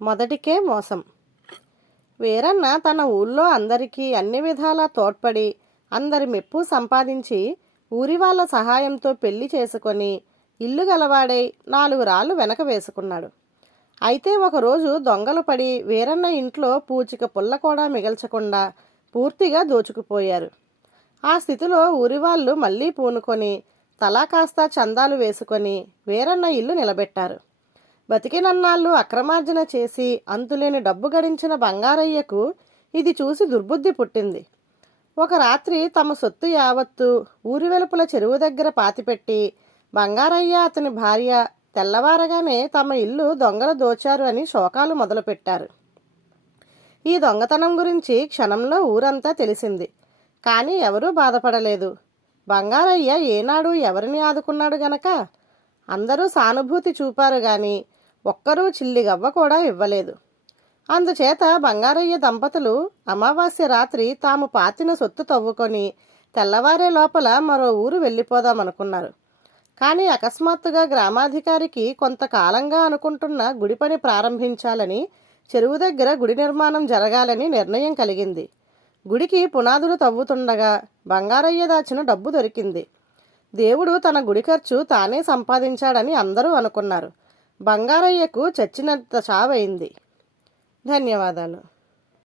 మొదటికే మోసం. వీరన్న తన ఊళ్ళో అందరికీ అన్ని విధాలా తోడ్పడి అందరి మెప్పు సంపాదించి ఊరి వాళ్ళ సహాయంతో పెళ్లి చేసుకొని ఇల్లు గలవాడై 4 రాళ్ళు వెనక వేసుకున్నాడు. అయితే ఒకరోజు దొంగలు పడి వీరన్న ఇంట్లో పూచిక పుల్ల కూడా మిగల్చకుండా పూర్తిగా దోచుకుపోయారు. ఆ స్థితిలో ఊరి వాళ్ళు మళ్ళీ పూనుకొని తలా కాస్త చందాలు వేసుకొని వీరన్న ఇల్లు నిలబెట్టారు. బతికినన్నాళ్ళు అక్రమార్జన చేసి అంతులేని డబ్బు గడించిన బంగారయ్యకు ఇది చూసి దుర్బుద్ధి పుట్టింది. ఒక రాత్రి తమ సొత్తు యావత్తు ఊరి వెలుపల చెరువు దగ్గర పాతిపెట్టి బంగారయ్య అతని భార్య తెల్లవారగానే తమ ఇల్లు దొంగలు దోచారు అని శోకాలు మొదలుపెట్టారు. ఈ దొంగతనం గురించి క్షణంలో ఊరంతా తెలిసింది. కానీ ఎవరూ బాధపడలేదు. బంగారయ్య ఏనాడు ఎవరిని ఆదుకున్నాడు గనక అందరూ సానుభూతి చూపారు గాని ఒక్కరూ చిల్లిగవ్వ కూడా ఇవ్వలేదు. అందుచేత బంగారయ్య దంపతులు అమావాస్య రాత్రి తాము పాతిన సొత్తు తవ్వుకొని తెల్లవారే లోపల మరో ఊరు వెళ్ళిపోదామనుకున్నారు. కానీ అకస్మాత్తుగా గ్రామాధికారికి కొంతకాలంగా అనుకుంటున్న గుడి పని ప్రారంభించాలని, చెరువు దగ్గర గుడి నిర్మాణం జరగాలని నిర్ణయం కలిగింది. గుడికి పునాదులు తవ్వుతుండగా బంగారయ్య దాచిన డబ్బు దొరికింది. దేవుడు తన గుడి ఖర్చు తానే సంపాదించాడని అందరూ అనుకున్నారు. బంగారయ్యకు చచ్చినంత చావైంది. ధన్యవాదాలు.